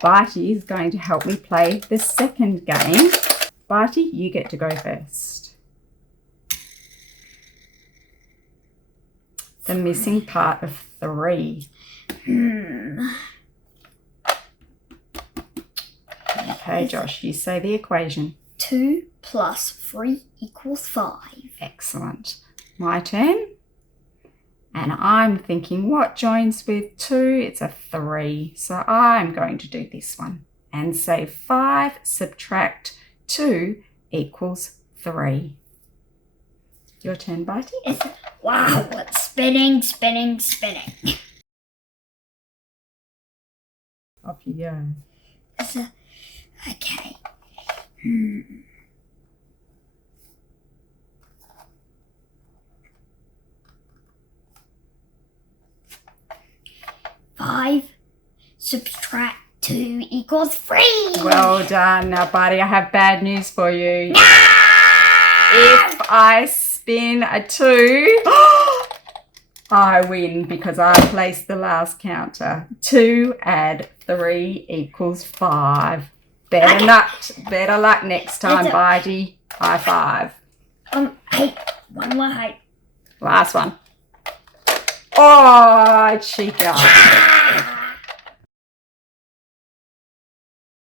Barty is going to help me play the second game. Barty, you get to go first. The missing part of 3. Okay, Josh, you say the equation. 2 plus 3 equals 5. Excellent. My turn. And I'm thinking, what joins with 2? It's a 3. So I'm going to do this one and say 5 subtract 2 equals 3. Your turn, Barty. Wow, it's spinning, spinning, spinning. Off you go. Okay. 5 subtract 2 equals 3. Well done. Now, Barty, I have bad news for you. If I spin a 2, I win because I placed the last counter. 2 add 3 equals 5. Better luck next time, Barty. High 5. Hey, one more height. Last one. Oh, cheeky.